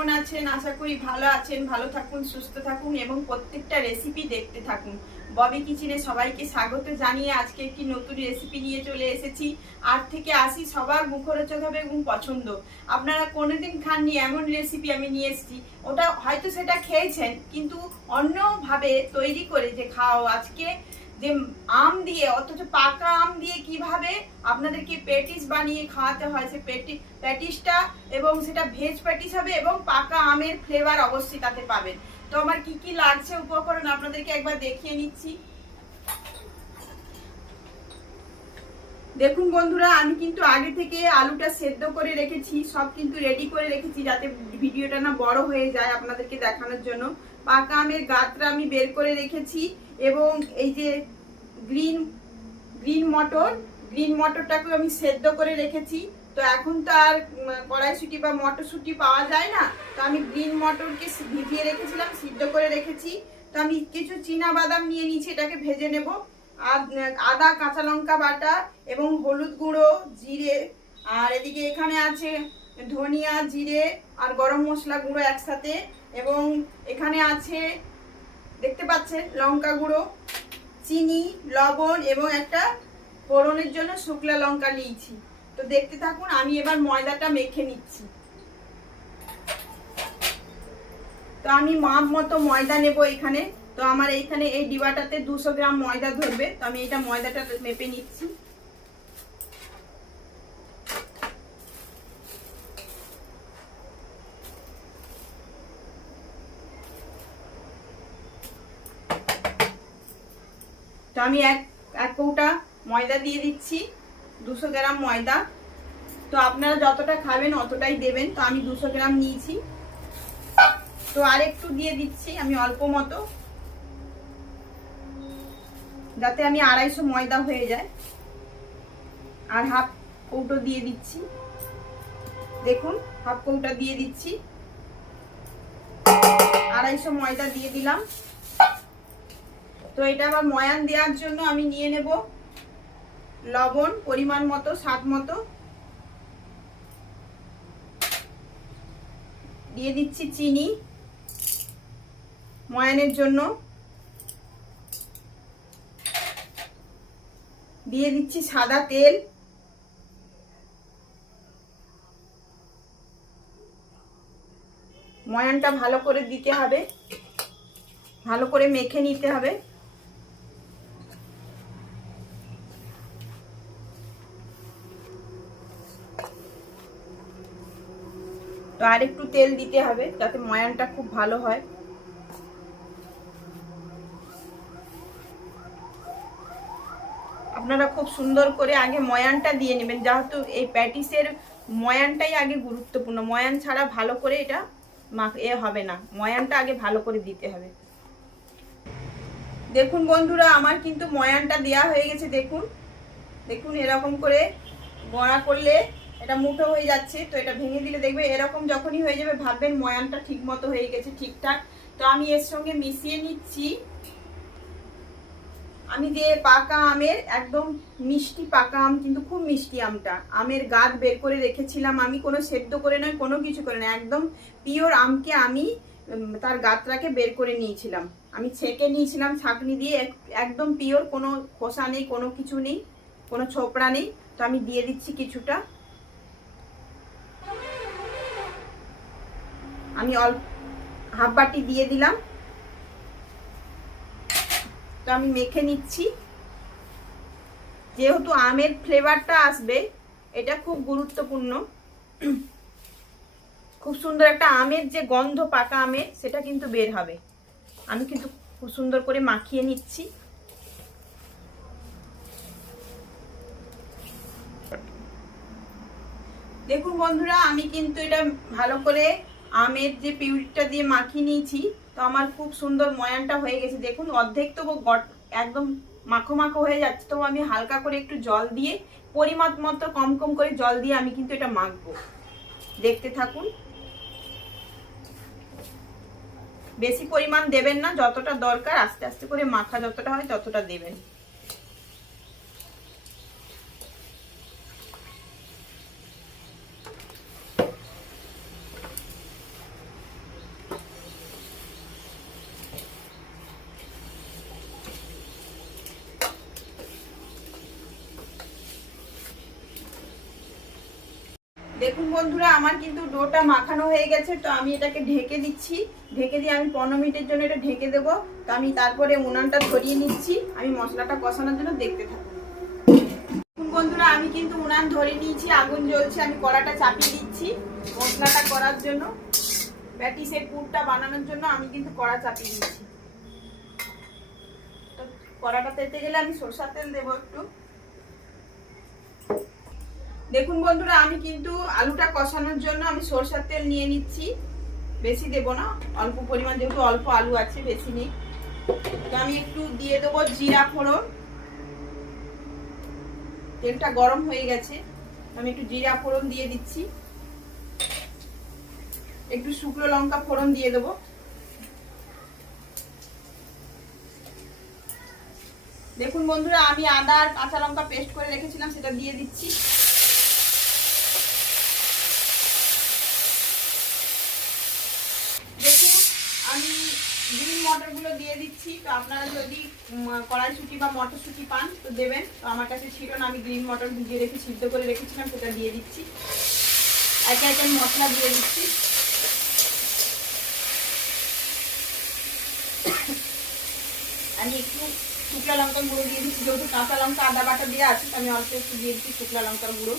কেমন আছেন? আশা করি ভালো আছেন, ভালো থাকুন, সুস্থ থাকুন এবং প্রত্যেকটা রেসিপি দেখতে থাকুন। ববি কিচেনে সবাইকে স্বাগত জানিয়ে আজকে একটি নতুন রেসিপি নিয়ে চলে এসেছি। আট থেকে আশি সবার মুখরোচক হবে এবং পছন্দ। আপনারা কোনোদিন খাননি এমন রেসিপি আমি নিয়ে এসেছি। ওটা হয়তো সেটা খেয়েছেন, কিন্তু অন্যভাবে তৈরি করে যে খাও আজকে যে আম দিয়ে, অথচ পাকা আম দিয়ে কীভাবে আপনাদেরকে পেটিস বানিয়ে খাওয়াতে হয়, সে পেটি প্যাটিসটা এবং সেটা ভেজ প্যাটিস হবে এবং পাকা আমের ফ্লেভার অবশ্যই তাতে পাবেন। তো আমার কি কি লাগছে উপকরণ আপনাদেরকে একবার দেখিয়ে নিচ্ছি। দেখুন বন্ধুরা, আমি কিন্তু আগে থেকে আলুটা সেদ্ধ করে রেখেছি, সব কিন্তু রেডি করে রেখেছি যাতে ভিডিওটা না বড় হয়ে যায় আপনাদেরকে দেখানোর জন্য। পাকা আমের গাত্রা আমি বের করে রেখেছি। এবং এই যে গ্রিন গ্রিন মটর, গ্রিন মটরটাকেও আমি সেদ্ধ করে রেখেছি। তো এখন তো আর কড়াইশুঁটি বা মটরশুঁটি পাওয়া যায় না। তো আমি গ্রিন মটরকে ভিজিয়ে রেখেছিলাম, সিদ্ধ করে রেখেছি। তো আমি কিছু চীনা বাদাম নিয়ে নিয়েছি, এটাকে ভেজে নেব। আর আদা, কাঁচা লঙ্কা বাটা এবং হলুদ গুঁড়ো, জিরে। আর এদিকে এখানে আছে ধনিয়া, জিরে আর গরম মশলা গুঁড়ো একসাথে। এবং এখানে আছে দেখতে পাচ্ছেন, লঙ্কা গুঁড়ো, চিনি, লবণ এবং একটা ফোড়নের জন্য শুকলা লঙ্কা নিয়েছি। তো দেখতে থাকুন, আমি এবার ময়দাটা মেখে নিচ্ছি। তো আমি মাপ মতো ময়দা নেব এখানে। তো আমার এইখানে এই ডিবাটাতে দুশো গ্রাম ময়দা ধরবে। তো আমি এটা ময়দাটা মেপে নিচ্ছি। আমি এক এক কৌটা ময়দা দিয়ে দিচ্ছি, দুশো গ্রাম ময়দা। তো আপনারা যতটা খাবেন অতটাই দেবেন, তো আমি দুশো গ্রাম নিয়েছি। তো আর একটু দিয়ে দিচ্ছি আমি অল্প মতো, যাতে আমি আড়াইশো ময়দা হয়ে যায়। আর হাফ কৌটো দিয়ে দিচ্ছি। দেখুন, হাফ কৌটা দিয়ে দিচ্ছি। আড়াইশো ময়দা দিয়ে দিলাম। তো এটা আবার ময়ান দেওয়ার জন্য আমি নিয়ে নেব লবণ, পরিমাণ মতো, স্বাদ মতো। দিয়ে দিচ্ছি চিনি ময়ানের জন্য। দিয়ে দিচ্ছি সাদা তেল। ময়ানটা ভালো করে দিতে হবে। ভালো করে মেখে নিতে হবে। তো আর একটু তেল দিতে হবে, যাতে ময়ানটা খুব ভালো হয়। আপনারা খুব সুন্দর করে আগে ময়ানটা দিয়ে নেবেন, যেহেতু এই প্যাটিসের ময়ানটাই আগে গুরুত্বপূর্ণ। ময়ান ছাড়া ভালো করে এটা এ হবে না, ময়ানটা আগে ভালো করে দিতে হবে। দেখুন বন্ধুরা, আমার কিন্তু ময়ানটা দেয়া হয়ে গেছে, দেখুন। দেখুন এরকম করে গড়া করলে এটা মুঠো হয়ে যাচ্ছে, তো এটা ভেঙে দিলে দেখবে এরকম যখনই হয়ে যাবে ভাববেন ময়ানটা ঠিক মতো হয়ে গেছে ঠিকঠাক। তো আমি এর সঙ্গে মিশিয়ে নিচ্ছি। আমি যে পাকা আমের, একদম মিষ্টি পাকা আম, কিন্তু খুব মিষ্টি আমটা। আমের গাছ বের করে রেখেছিলাম আমি, কোনো সেদ্ধ করে নয়, কোনো কিছু করে না একদম পিওর আমকে আমি তার গাতটাকে বের করে নিয়েছিলাম। আমি ছেঁকে নিয়েছিলাম ছাঁকনি দিয়ে, এক- একদম পিওর কোনো খোসা নেই, কোনো কিছু নেই, কোনো ছোপড়া নেই। তো আমি দিয়ে দিচ্ছি কিছুটা। আমি অল্প হাফ বাটি দিয়ে দিলাম। তো আমি মেখে নিচ্ছি। যেহেতু আমের ফ্লেভারটা আসবে, এটা খুব গুরুত্বপূর্ণ। খুব সুন্দর একটা আমের যে গন্ধ, পাকা আমের, সেটা কিন্তু বের হবে। আমি কিন্তু খুব সুন্দর করে মাখিয়ে নিচ্ছি। দেখুন বন্ধুরা, আমি কিন্তু এটা ভালো করে আমের যে পিউরিটা দিয়ে মাখিয়ে নিয়েছি, তো আমার খুব সুন্দর ময়ানটা হয়ে গেছে। দেখুন, অর্ধেক তো একদম মাখো মাখো হয়ে যাচ্ছে তো আমি হালকা করে একটু জল দিয়ে পরিমাপ মতো কম কম করে জল দিয়ে আমি কিন্তু এটা মাখবো। দেখতে থাকুন। বেশি পরিমাণ দেবেন না, যতটা দরকার আস্তে আস্তে করে মাখা যতটা হয় ততটা দেবেন দেখুন বন্ধুরা আমার কিন্তু ডোটা মাখানো হয়ে গেছে, তো আমি এটাকে ঢেকে দিচ্ছি। ঢেকে দিয়ে আমি পনেরো মিনিটের জন্য এটা ঢেকে দেবো। তো আমি তারপরে উনানটা ধরিয়ে নিচ্ছি। আমি মশলাটা কষানোর জন্য দেখতে থাকুন বন্ধুরা, আমি কিন্তু উনান ধরে নিয়েছি, আগুন জ্বলছে, আমি কড়াটা চাপিয়ে দিচ্ছি মশলাটা করার জন্য। প্যাটিসের পুরটা বানানোর জন্য আমি কিন্তু কড়া চাপিয়ে দিচ্ছি। তো কড়াটা তেতে গেলে আমি সরষার তেল দেবো একটু। দেখুন বন্ধুরা, আমি কিন্তু আলুটা কষানোর জন্য আমি সরষার তেল নিয়ে নিচ্ছি। বেশি দেব না, অল্প পরিমাণ, যেহেতু অল্প আলু আছে, বেশি নেই। তো আমি একটু দিয়ে দেবো জিরা ফোড়ন। তেলটা গরম হয়ে গেছে, আমি একটু জিরা ফোড়ন দিয়ে দিচ্ছি। একটু শুকনো লঙ্কা ফোড়ন দিয়ে দেবো। দেখুন বন্ধুরা, আমি আদা আর কাঁচা লঙ্কা পেস্ট করে রেখেছিলাম, সেটা দিয়ে দিচ্ছি দেখুন আমি গ্রিন মটরগুলো দিয়ে দিচ্ছি। তো আপনারা যদি কড়াইশুঁটি বা মটরশুঁটি পান, তো দেবেন। তো আমার কাছে ছিল না, আমি গ্রিন মটর ভিজিয়ে রেখে সিদ্ধ করে রেখেছিলাম, সেটা দিয়ে দিচ্ছি। একে একে মশলা দিয়ে দিচ্ছি। আমি একটু শুকলা লঙ্কার গুঁড়ো দিয়ে দিচ্ছি, যেহেতু কাঁচা লঙ্কা, আদা বাটা দিয়ে আছে আমি অল্প একটু দিয়ে দিচ্ছি শুকলা লঙ্কার গুঁড়ো।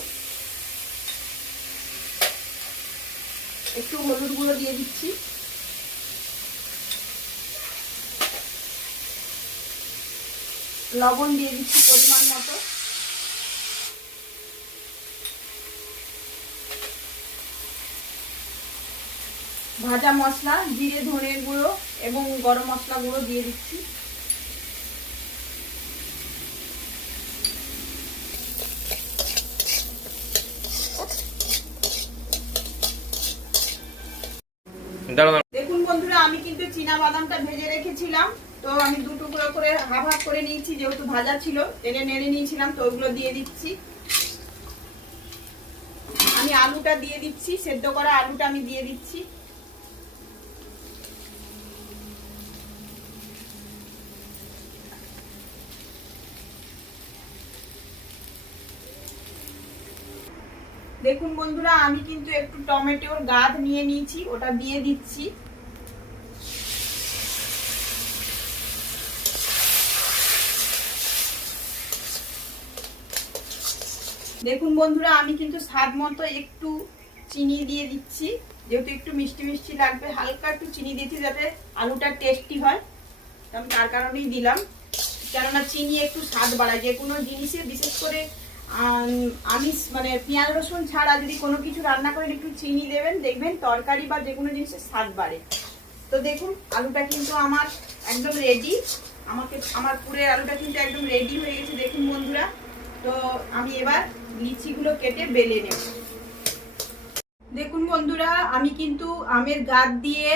একটু হলুদ গুঁড়ো দিয়ে দিচ্ছি। লবণ দিয়ে দিচ্ছি পরিমাণ মতো। ভাজা মশলা জিরে ধনের গুঁড়ো এবং গরম মশলা গুঁড়ো দিয়ে দিচ্ছি। দেখুন বন্ধুরা আমি কিন্তু চীনা বাদামটা ভেজে রেখেছিলাম। তো আমি দু টুকরো করে হাফ হাফ করে নিয়েছি, যেহেতু ভাজা ছিল টেনে নেড়ে নিয়েছিলাম, তো ওগুলো দিয়ে দিচ্ছি। আমি আলুটা দিয়ে দিচ্ছি, সেদ্ধ করা আলুটা আমি দিয়ে দিচ্ছি। দেখুন বন্ধুরা, আমি কিন্তু একটু টমেটোর গাদ নিয়ে নিয়েছি, ওটা দিয়ে দিচ্ছি। দেখুন বন্ধুরা, আমি কিন্তু স্বাদ মতো একটু চিনি দিয়ে দিচ্ছি। যেহেতু একটু মিষ্টি মিষ্টি লাগবে, হালকা একটু চিনি দিচ্ছি যাতে আলুটা টেস্টি হয়। আমি তার কারণেই দিলাম। কেননা চিনি একটু স্বাদ বাড়ায়। যে কোনো জিনিসে, বিশেষ করে আমিষ মানে পেঁয়াজ রসুন ছাড়া যদি কোনো কিছু রান্না করেন, একটু চিনি দেবেন, দেখবেন তরকারি বা যে কোনো জিনিসের স্বাদ বাড়ে। তো দেখুন, আলুটা কিন্তু আমার একদম রেডি আমাকে, আমার পুরের আলুটা কিন্তু একদম রেডি হয়ে গেছে। দেখুন বন্ধুরা, তো আমি এবার লিচিগুলো কেটে বেলে নেব। দেখুন বন্ধুরা, আমি কিন্তু আমের গাদ দিয়ে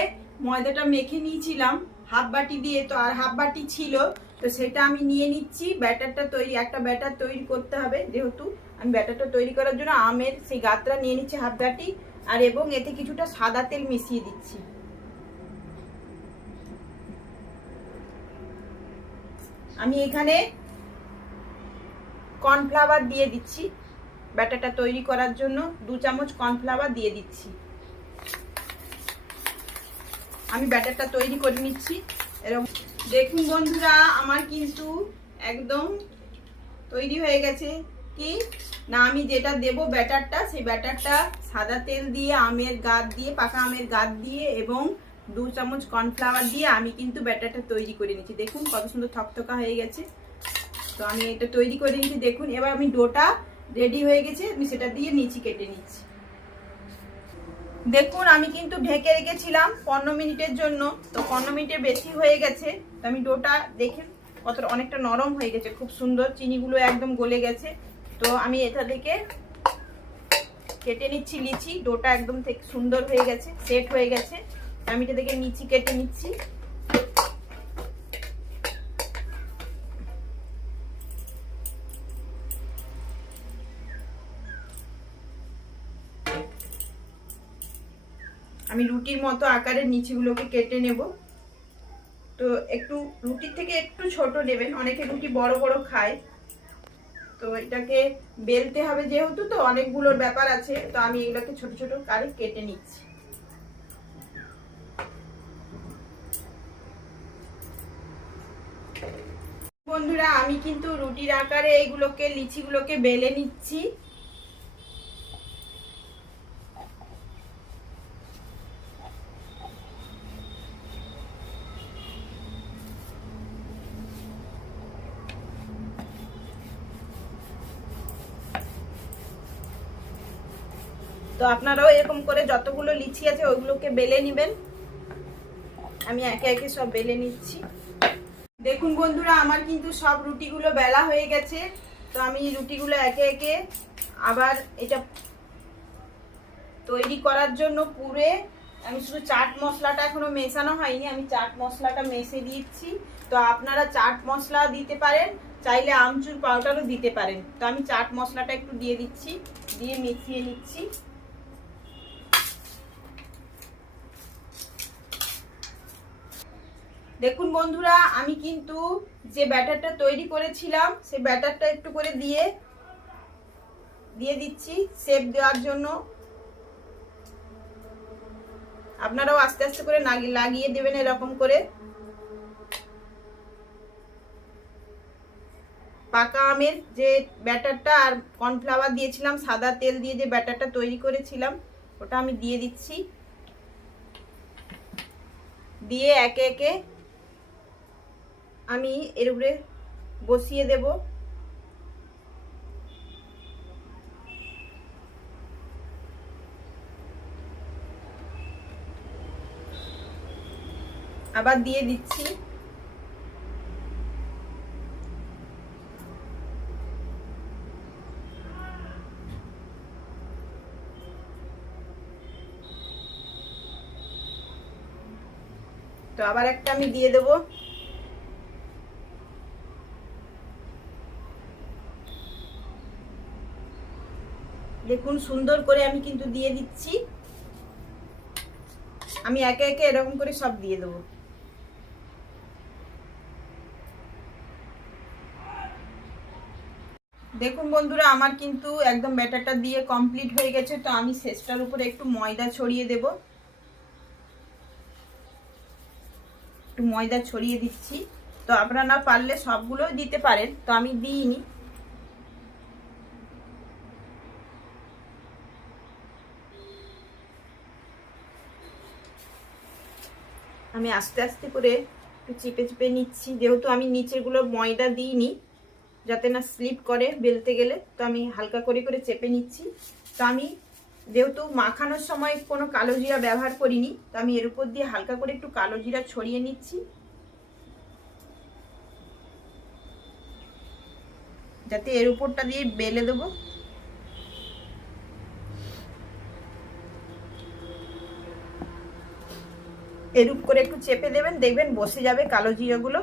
ময়দাটা মেখে নিয়েছিলাম, হাফ বাটি দিয়ে, তো আর হাফ বাটি ছিল, তো সেটা আমি নিয়ে নিচ্ছি। ব্যাটারটা তৈরি, একটা ব্যাটার তৈরি করতে হবে যেহেতু। আমি ব্যাটারটা তৈরি করার জন্য আমের সেই গাতটা নিয়ে নিচ্ছি হাফ বাটি, আর এবং এতে কিছুটা সাদা তেল মিশিয়ে দিচ্ছি। আমি এখানে কর্নফ্লাওয়ার দিয়ে দিচ্ছি। ব্যাটারটা তৈরি করার জন্য দু চামচ কর্নফ্লাওয়ার দিয়ে দিচ্ছি। আমি ব্যাটারটা তৈরি করে নিচ্ছি। এরকম দেখুন বন্ধুরা, আমার কিন্তু একদম তৈরি হয়ে গেছে। কি? না, আমি যেটা দেব ব্যাটারটা, সেই ব্যাটারটা সাদা তেল দিয়ে, আমের গাদ দিয়ে, পাকা আমের গাদ দিয়ে এবং দু চামচ কর্নফ্লাওয়ার দিয়ে আমি কিন্তু ব্যাটারটা তৈরি করে নিচ্ছি। দেখুন কত সুন্দর থকথকা হয়ে গেছে। তো আমি এটা তৈরি করে নিচ্ছি। দেখুন, এবার আমি ডোটা রেডি হয়ে গেছে, আমি সেটা দিয়ে নিচি কেটে নিচ্ছি। দেখুন, আমি কিন্তু ঢেকে রেখেছিলাম পনেরো মিনিটের জন্য, তো পনেরো মিনিটের বেশি হয়ে গেছে, তো আমি ডোটা দেখেন কতটা, অনেকটা নরম হয়ে গেছে, খুব সুন্দর, চিনিগুলো একদম গলে গেছে। তো আমি এটা থেকে কেটে নিচ্ছি লিচি, ডোটা একদম সুন্দর হয়ে গেছে, সেট হয়ে গেছে। আমি এটা থেকে নিচি কেটে নিচ্ছি। আমি রুটির মতো আকারের নিচেগুলোকে কেটে নেব। তো একটু রুটির থেকে একটু ছোট নেবেন, অনেকে রুটি বড় বড় খায়। তো এটাকে বেলতে হবে যেহেতু তো অনেকগুলোর ব্যাপার আছে, তো আমি এগুলোকে ছোট ছোট কারে কেটে নিচ্ছি। বন্ধুরা, আমি কিন্তু রুটির আকারে এইগুলোকে, লিচিগুলোকে বেলে নিচ্ছি। তো আপনারাও এরকম করে যতগুলো লিচি আছে ওইগুলোকে বেলে নেবেন। আমি একে একে সব বেলে নিচ্ছি। দেখুন বন্ধুরা, আমার কিন্তু সব রুটিগুলো বেলা হয়ে গেছে। তো আমি রুটিগুলো একে একে আবার এটা তৈরি করার জন্য পুরে আমি শুধু চাট মশলাটা এখনও মেশানো হয়নি, আমি চাট মশলাটা মেশে দিচ্ছি। তো আপনারা চাট মশলা দিতে পারেন, চাইলে আমচুর পাউডারও দিতে পারেন। তো আমি চাট মশলাটা একটু দিয়ে দিচ্ছি, দিয়ে মিশিয়ে নিচ্ছি। দেখুন বন্ধুরা, আমি কিন্তু যে ব্যাটারটা তৈরি করেছিলাম, সেই ব্যাটারটা একটু করে দিয়ে দিয়ে দিচ্ছি শেপ দেওয়ার জন্য। আপনারাও আস্তে আস্তে করে লাগিয়ে দেবেন এরকম করে। পাকা আমের যে ব্যাটারটা আর কর্নফ্লাওয়ার দিয়েছিলাম, সাদা তেল দিয়ে যে ব্যাটারটা তৈরি করেছিলাম, ওটা আমি দিয়ে দিচ্ছি। দিয়ে একে একে আমি এর উপরে বসিয়ে দেব। আবার দিয়ে দিচ্ছি। তো আবার একটা আমি দিয়ে দেবো। দেখুন, সুন্দর করে আমি কিন্তু দিয়ে দিচ্ছি। আমি একে একে এরকম করে সব দিয়ে দেবো। দেখুন বন্ধুরা, আমার কিন্তু একদম ব্যাটারটা দিয়ে কমপ্লিট হয়ে গেছে, তো আমি শেষটার উপরে একটু ময়দা ছড়িয়ে দেব। একটু ময়দা ছড়িয়ে দিচ্ছি। তো আপনারা পারলে সবগুলো দিতে পারেন, তো আমি দিইনি। আমি আস্তে আস্তে করে একটু চেপে চেপে নিচ্ছি। যেহেতু আমি নিচেরগুলো ময়দা দিইনি, যাতে না স্লিপ করে বেলতে গেলে, তো আমি হালকা করে করে চেপে নিচ্ছি। তো আমি যেহেতু মাখানোর সময় কোনো কালো জিরা ব্যবহার করিনি, তো আমি এর উপর দিয়ে হালকা করে একটু কালো জিরা ছড়িয়ে নিচ্ছি। যাতে এর উপরটা দিয়ে বেলে দেবো। এরূপ করে একটু চেপে দেবেন, দেখবেন বসে যাবে কালো জিরাগুলো।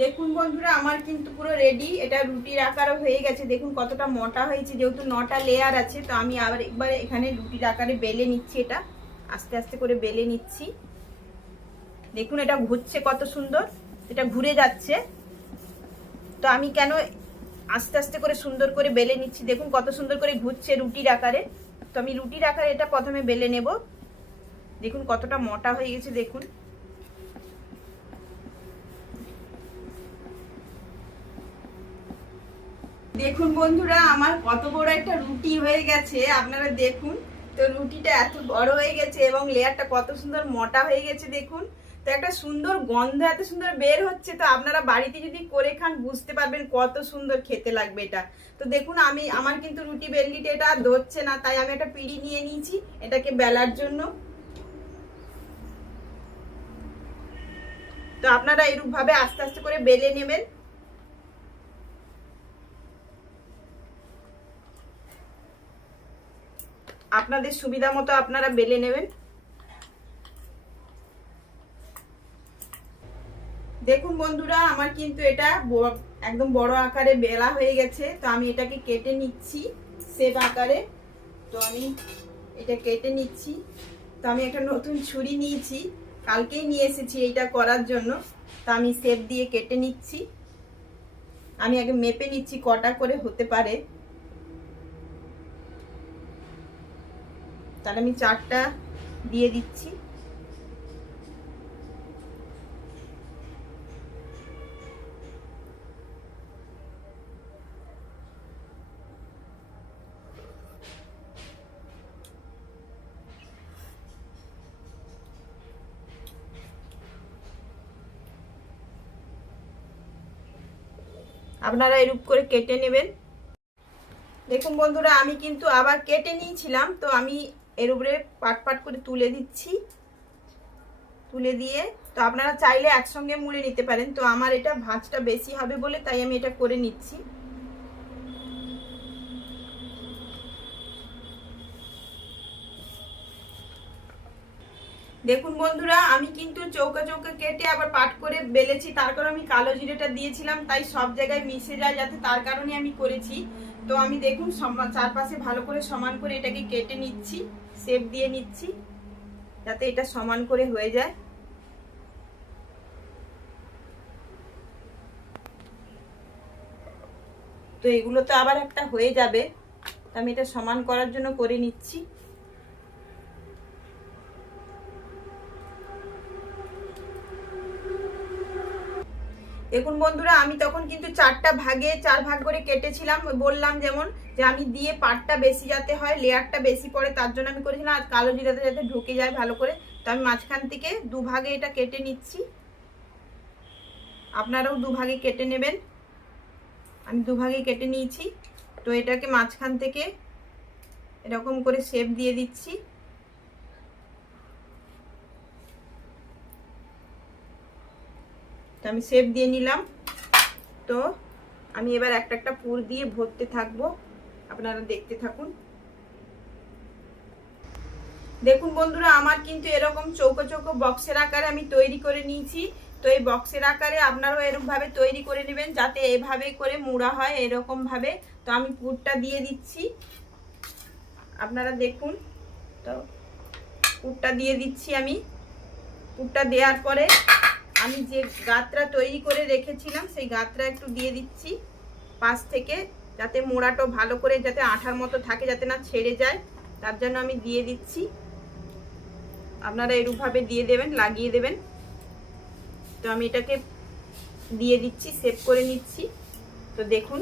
দেখুন বন্ধুরা, আমার কিন্তু পুরো রেডি এটা রুটির আকারও হয়ে গেছে। দেখুন কতটা মোটা হয়েছে, যেহেতু নটা লেয়ার আছে, তো আমি আবার একবার এখানে রুটির আকারে বেলে নিচ্ছি এটা। আস্তে আস্তে করে বেলে নিচ্ছি। দেখুন এটা ঘুরছে কত সুন্দর। এটা ঘুরে যাচ্ছে। তো আমি কেন আস্তে আস্তে করে সুন্দর করে বেলে নিচ্ছি? দেখুন কত সুন্দর করে ঘুরছে রুটির আকারে। তো আমি রুটির আকারে এটা প্রথমে বেলে নেব। দেখুন কতটা মোটা হয়ে গেছে, দেখুন। দেখুন বন্ধুরা, আমার কত বড় একটা রুটি হয়ে গেছে, আপনারা দেখুন। তো রুটিটা এত বড় হয়ে গেছে এবং লেয়ারটা কত সুন্দর মোটা হয়ে গেছে, দেখুন। তো একটা সুন্দর গন্ধ, এত সুন্দর বের হচ্ছে। তো আপনারা বাড়িতে যদি করে খান, বুঝতে পারবেন কত সুন্দর খেতে লাগবে এটা। তো দেখুন, আমি, আমার কিন্তু রুটি বেললিটা এটা ধরছে না, তাই আমি একটা পিড়ি নিয়ে নিয়েছি এটাকে বেলার জন্য। তো আপনারা এরূপ ভাবে আস্তে আস্তে করে বেলে নেবেন। আপনাদের সুবিধা মতো আপনারা বেলে নেবেন। দেখুন বন্ধুরা, আমার কিন্তু এটা একদম বড় আকারে বেলা হয়ে গেছে, তো আমি এটাকে কেটে নিচ্ছি সেপ আকারে। তো আমি এটা কেটে নিচ্ছি। তো আমি একটা নতুন ছুরি নিয়েছি, কালকেই নিয়ে এসেছি এইটা করার জন্য। তা আমি সেপ দিয়ে কেটে নিচ্ছি। আমি আগে মেপে নিচ্ছি কটা করে হতে পারে। তাহলে আমি চারটা দিয়ে দিচ্ছি। আপনারা এরূপ করে কেটে নেবেন। দেখুন বন্ধুরা, আমি কিন্তু আবার কেটে নিয়েছিলাম, তো আমি এর উপরে পাট পাট করে তুলে দিচ্ছি। তুলে দিয়ে, তো আপনারা চাইলে একসঙ্গে মুড়ে নিতে পারেন। তো আমার এটা ভাঁজটা বেশি হবে বলে তাই আমি এটা করে নিচ্ছি। দেখুন বন্ধুরা, আমি কিন্তু চৌকা চৌকা কেটে আবার পাট করে বেলেছি, তার কারণ আমি কালো জিরেটা দিয়েছিলাম, তাই সব জায়গায় মিশে যায় যাতে তার কারণে আমি করেছি। তো আমি দেখুন চারপাশে ভালো করে সমান করে এটাকে কেটে নিচ্ছি, শেপ দিয়ে নিচ্ছি, যাতে এটা সমান করে হয়ে যায়। তো এগুলো তো আবার একটা হয়ে যাবে আমি এটা সমান করার জন্য করে নিচ্ছি। দেখুন বন্ধুরা, আমি তখন কিন্তু চারটা ভাগে, চার ভাগ করে কেটেছিলাম। বললাম যেমন যে আমি দিয়ে পাটটা বেশি যাতে হয়, লেয়ারটা বেশি পড়ে, তার জন্য আমি করেছিলাম। আর কালো জিরাতে যাতে ঢুকে যায় ভালো করে। তো আমি মাঝখান থেকে দু ভাগে এটা কেটে নিচ্ছি। আপনারাও দু ভাগে কেটে নেবেন। আমি দু ভাগে কেটে নিয়েছি। তো এটাকে মাঝখান থেকে এরকম করে শেপ দিয়ে দিচ্ছি। তো আমি শেপ দিয়ে নিলাম। তো আমি এবার একটা একটা পুর দিয়ে ভরতে থাকব। আপনারা দেখতে থাকুন। দেখুন বন্ধুরা, আমার কিন্তু এরকম চৌকো চৌকো বক্সের আকারে আমি তৈরি করে নিয়েছি। তো এই বক্সের আকারে আপনারাও এরকম ভাবে তৈরি করে নেবেন, যাতে এভাবে করে মুড়া হয় এরকম ভাবে তো আমি পুরটা দিয়ে দিচ্ছি। আপনারা দেখুন, তো পুরটা দিয়ে দিচ্ছি আমি। পুরটা দেওয়ার পরে আমি যে গাত্রা তৈরি করে রেখেছিলাম, সেই গাত্রা একটু দিয়ে দিচ্ছি পাশ থেকে, যাতে মোড়াটো ভালো করে যাতে আঠার মতো থাকে, যাতে না ছেড়ে যায়। তার জন্য আমি দিয়ে দিচ্ছি। আপনারা এরূপভাবে দিয়ে দেবেন, লাগিয়ে দেবেন। তো আমি এটাকে দিয়ে দিচ্ছি, সেভ করে নিচ্ছি। তো দেখুন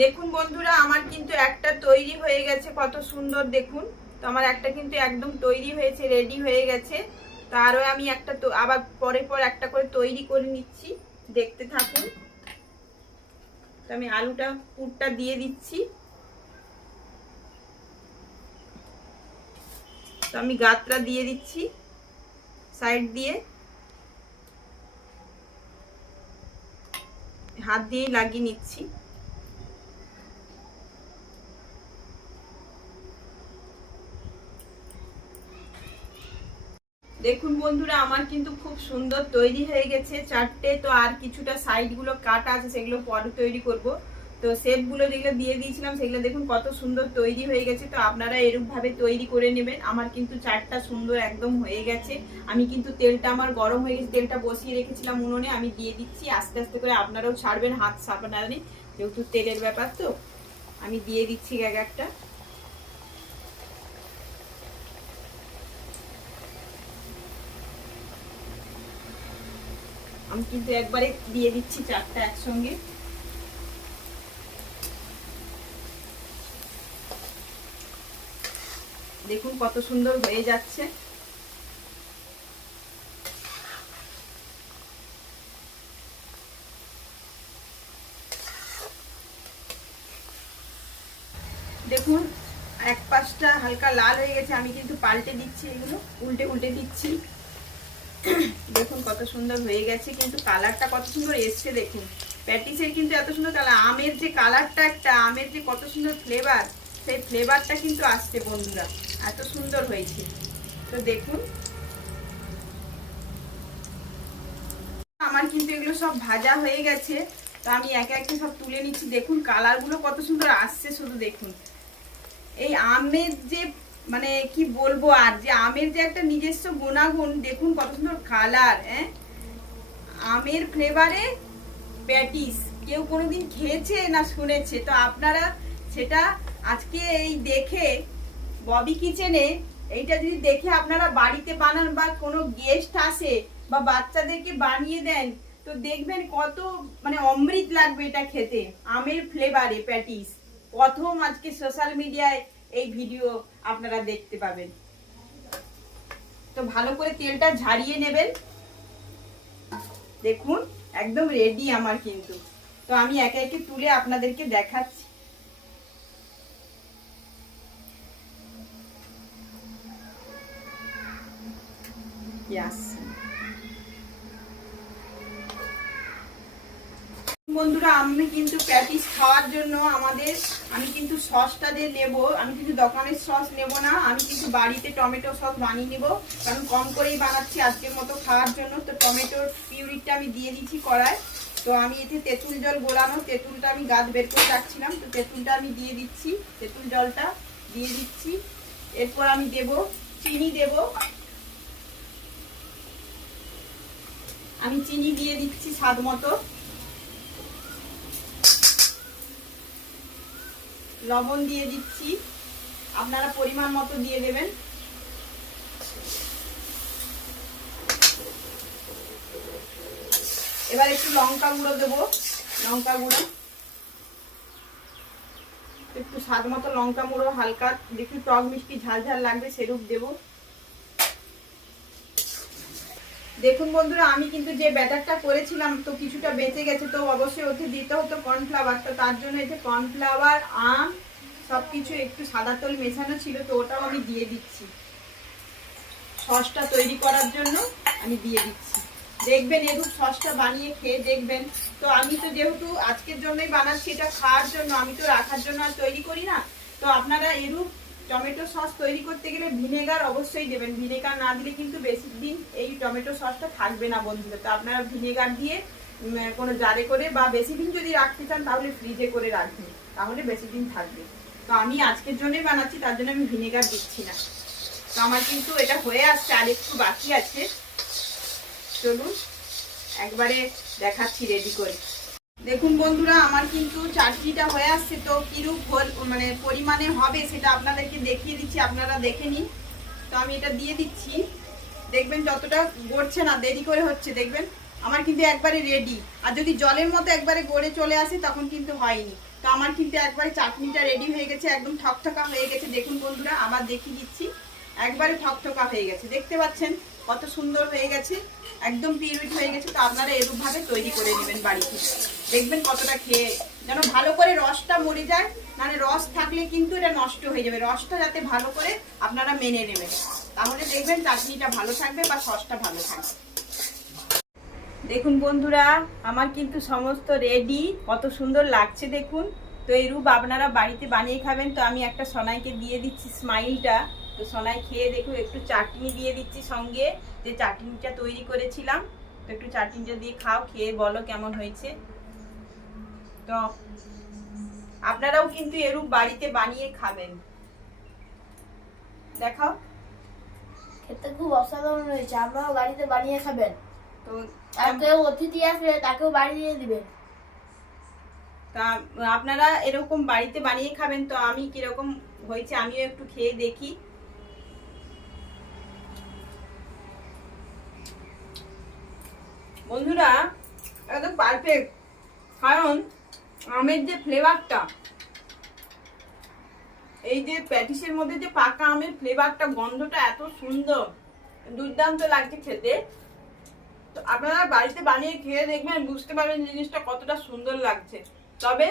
দেখুন বন্ধুরা, আমার কিন্তু একটা তৈরি হয়ে গেছে, কত সুন্দর দেখুন। তো আমার একটা কিন্তু একদম তৈরি হয়েছে রেডি হয়ে গেছে। তো আরও আমি একটা তো, আবার পরে পর একটা করে তৈরি করে নিচ্ছি, দেখতে থাকুন। তো আমি আলুটা, পুরটা দিয়ে দিচ্ছি। তো আমি গাতটা দিয়ে দিচ্ছি সাইড দিয়ে। হাত দিয়েই লাগিয়ে নিচ্ছি। দেখুন বন্ধুরা, আমার কিন্তু খুব সুন্দর তৈরি হয়ে গেছে। চারটে তো আর কিছুটা সাইডগুলো কাটা আছে, সেগুলো পরে তৈরি করব। তো শেপগুলো যেগুলো দিয়ে দিয়েছিলাম, সেগুলো দেখুন কত সুন্দর তৈরি হয়ে গেছে। তো আপনারা এরকম ভাবে তৈরি করে নেবেন। আমার কিন্তু চারটা সুন্দর একদম হয়ে গেছে। আমি কিন্তু তেলটা আমার গরম হয়ে গেছে, তেলটা বসিয়ে রেখেছিলাম উনুনে। আমি দিয়ে দিচ্ছি, আস্তে আস্তে করে আপনারাও ছাড়বেন, হাত সাপনানি যেহেতু তেলের ব্যাপার তো। আমি দিয়ে দিচ্ছি এক একটা। আমি কিন্তু একবারে দিয়ে দিচ্ছি চারটা একসঙ্গে। দেখুন কত সুন্দর হয়ে যাচ্ছে। দেখুন, এক পাশটা হালকা লাল হয়ে গেছে, আমি কিন্তু পাল্টে দিচ্ছি এগুলো উল্টে উল্টে দিচ্ছি। দেখুন কত সুন্দর হয়ে গেছে, কিন্তু কালারটা কত সুন্দর এসছে দেখুন। প্যাটিসের কিন্তু এত সুন্দর কালার, আমের যে কালারটা একটা, আমের যে কত সুন্দর ফ্লেভার সেই ফ্লেভারটা কিন্তু আসছে বন্ধুরা, এত সুন্দর হয়েছে। তো দেখুন। আমার কিন্তু এগুলো সব ভাজা হয়ে গেছে, তো আমি একে একে সব তুলে নিচ্ছি। দেখুন, কালারগুলো কত সুন্দর আসছে শুধু দেখুন। এই আমের যে মানে কি বলব আর যে আমের যে একটা নিজস্ব গুণাগুণ, দেখুন কত সুন্দর কালার হ্যাঁ? আমের ফ্লেভারে প্যাটিস কেউ কোনোদিন খেয়েছে না শুনেছে? তো আপনারা সেটা আজকে এই দেখে ববি কিচেনে এইটা যদি দেখে আপনারা বাড়িতে বানান বা কোনো গেস্ট আসে বা বাচ্চাদেরকে বানিয়ে দেন, তো দেখবেন কত মানে অমৃত লাগবে এটা খেতে, আমের ফ্লেভারে প্যাটিস প্রথম আজকে সোশ্যাল মিডিয়ায় এই ভিডিও আপনারা দেখতে পাবেন। তো ভালো করে তেলটা ঝারিয়ে নেবেন। দেখুন, একদম রেডি আমার কিন্তু। তো আমি একে একে তুলে আপনাদেরকে দেখাচ্ছি। Yes. বন্ধুরা, আমি কিন্তু প্যাটিস খাওয়ার জন্য আমাদের, আমি কিন্তু সসটা দিয়ে নেব। আমি কিন্তু দোকানের সস নেব না, আমি কিন্তু বাড়িতে টমেটো সস বানিয়ে নেব। কারণ কম করেই বানাচ্ছি আজকের মতো খাওয়ার জন্য। তো টমেটোর পিউরিটটা আমি দিয়ে দিচ্ছি কড়ায় তো আমি এতে তেঁতুল জল গোলানো, তেঁতুলটা আমি গাছ বের করে রাখছিলাম। তো তেঁতুলটা আমি দিয়ে দিচ্ছি, তেঁতুল জলটা দিয়ে দিচ্ছি। এরপর আমি দেব, চিনি দেব। আমি চিনি দিয়ে দিচ্ছি স্বাদ মতো। লবণ দিয়ে দিচ্ছি। আপনারা পরিমাণ মতো দিয়ে দেবেন। এবার একটু লঙ্কা গুঁড়ো দেবো। লঙ্কা গুঁড়ো। একটু স্বাদ মতো লঙ্কা গুঁড়ো, হালকা। একটু টক মিষ্টি ঝাল ঝাল লাগবে, সেরূপ দেবো। দেখুন বন্ধুরা, আমি কিন্তু যে ব্যাটারটা করেছিলাম, তো কিছুটা বেঁচে গেছে, তো অবশ্যই ওতে দিতে হতো কর্নফ্লাওয়ার তো তার জন্য যে কর্নফ্লাওয়ার আম সব কিছু একটু সাদা তল মেশানো ছিল, তো ওটাও আমি দিয়ে দিচ্ছি। সসটা তৈরি করার জন্য আমি দিয়ে দিচ্ছি। দেখবেন এরূপ সসটা বানিয়ে খেয়ে দেখবেন। তো আমি তো যেহেতু আজকের জন্যই বানাচ্ছি, এটা খাওয়ার জন্য, আমি তো রাখার জন্য আর তৈরি করি না। তো আপনারা এরূপ টমেটো সস তৈরি করতে গেলে ভিনেগার অবশ্যই দেবেন। ভিনেগার না দিলে কিন্তু বেশি দিন এই টমেটো সসটা থাকবে না বন্ধুরা। তো আপনারা ভিনেগার দিয়ে কোনো জারে করে বা বেশি দিন যদি রাখতে চান তাহলে ফ্রিজে করে রাখবেন। তাহলে বেশি দিন থাকবে। তো আমি আজকের জন্যই বানাচ্ছি, তার জন্য আমি ভিনেগার দিচ্ছি না। তো আমার কিন্তু এটা হয়ে আসছে, আর একটু বাকি আছে। চলুন, একবারে দেখাচ্ছি রেডি করে। দেখুন বন্ধুরা, আমার কিন্তু চাটনিটা হয়ে আসছে তো কিরূপ মানে পরিমাণে হবে সেটা আপনাদেরকে দেখিয়ে দিচ্ছি, আপনারা দেখে নিন। তো আমি এটা দিয়ে দিচ্ছি। দেখবেন যতটা গড়ছে না, দেরি করে হচ্ছে, দেখবেন? আমার কিন্তু একবারে রেডি আর যদি জলের মতো একবারে গড়ে চলে আসে, তখন কিন্তু হয়নি। তো আমার কিন্তু একবারে চাটনিটা রেডি হয়ে গেছে, একদম ঠকঠকা হয়ে গেছে। দেখুন বন্ধুরা, আবার দেখিয়ে দিচ্ছি। একবারে ঠকঠকা হয়ে গেছে। দেখতে পাচ্ছেন কত সুন্দর হয়ে গেছে। একদম পিউরিট হয়ে গেছে, তো আপনারা এরূপ ভাবে তৈরি করে নেবেন বাড়িতে। দেখবেন কতটা খেয়ে, যেন ভালো করে রসটা মরে যায় মানে রস থাকলে কিন্তু এটা নষ্ট হয়ে যাবে। রসটা যাতে ভালো করে আপনারা মেনে নেবেন। তাহলে দেখবেন চাটনিটা ভালো থাকবে বা সসটা ভালো থাকবে। দেখুন বন্ধুরা, আমার কিন্তু সমস্ত রেডি কত সুন্দর লাগছে দেখুন। তো এই রূপ আপনারা বাড়িতে বানিয়ে খাবেন, তো আমি একটা সোনাইকে দিয়ে দিচ্ছি স্মাইলটা তো সোনাই খেয়ে দেখুন একটু চাটনি দিয়ে দিচ্ছি সঙ্গে। যে চাটনিটা তৈরি করেছিলাম তো একটু চাটনিটা দিয়ে খাও খেয়ে বলো কেমন হয়েছে। তো আপনারাও কিন্তু এরূপ বাড়িতে বানিয়ে খাবেন। দেখাও। খেতে খুব অসাধারণ হয়েছে আপনারাও বাড়িতে বানিয়ে খাবেন। তো আর কেউ অতিথি আসলে তাকেও বাড়িয়ে দিবেন তা আপনারা এরকম বাড়িতে বানিয়ে খাবেন তো আমি কীরকম হয়েছে আমিও একটু খেয়ে দেখি। বন্ধুরা একদম পারফেক্ট কারণ আমের যে ফ্লেভারটা এই যে প্যাটিসের মধ্যে যে পাকা আমের ফ্লেভারটা গন্ধটা এত সুন্দর, দুর্দান্ত লাগছে খেতে। তো আপনারা বাড়িতে বানিয়ে খেয়ে দেখবেন, বুঝতে পারবেন জিনিসটা কতটা সুন্দর লাগছে। তবে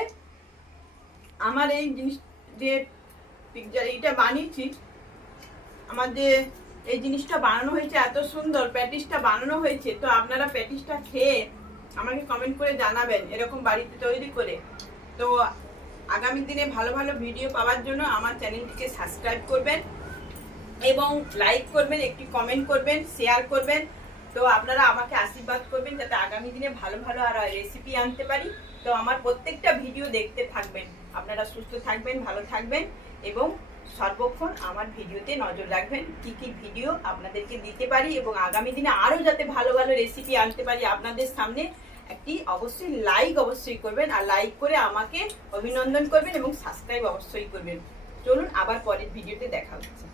আমার এই জিনিস যে পিৎজা এইটা বানিয়েছি, আমার যে এই জিনিসটা বানানো হয়েছে, এত সুন্দর, প্যাটিসটা বানানো হয়েছে, তো আপনারা প্যাটিসটা খেয়ে আমাকে কমেন্ট করে জানাবেন, এরকম বাড়িতে তৈরি করে। তো আগামী দিনে ভালো ভালো ভিডিও পাওয়ার জন্য আমার চ্যানেলটিকে সাবস্ক্রাইব করবেন এবং লাইক করবেন, একটি কমেন্ট করবেন শেয়ার করবেন। তো আপনারা আমাকে আশীর্বাদ করবেন যাতে আগামী দিনে ভালো ভালো আর রেসিপি আনতে পারি। তো আমার প্রত্যেকটা ভিডিও দেখতে থাকবেন। আপনারা সুস্থ থাকবেন, ভালো থাকবেন এবং সর্বক্ষণ আমার ভিডিওতে নজর রাখবেন কি কি ভিডিও আপনাদেরকে দিতে পারি এবং আগামী দিনে আরও যাতে ভালো ভালো রেসিপি আনতে পারি আপনাদের সামনে একটি অবশ্যই লাইক অবশ্যই করবেন আর লাইক করে আমাকে অভিনন্দন করবেন এবং সাবস্ক্রাইব অবশ্যই করবেন। চলুন আবার পরের ভিডিওতে দেখা হচ্ছে।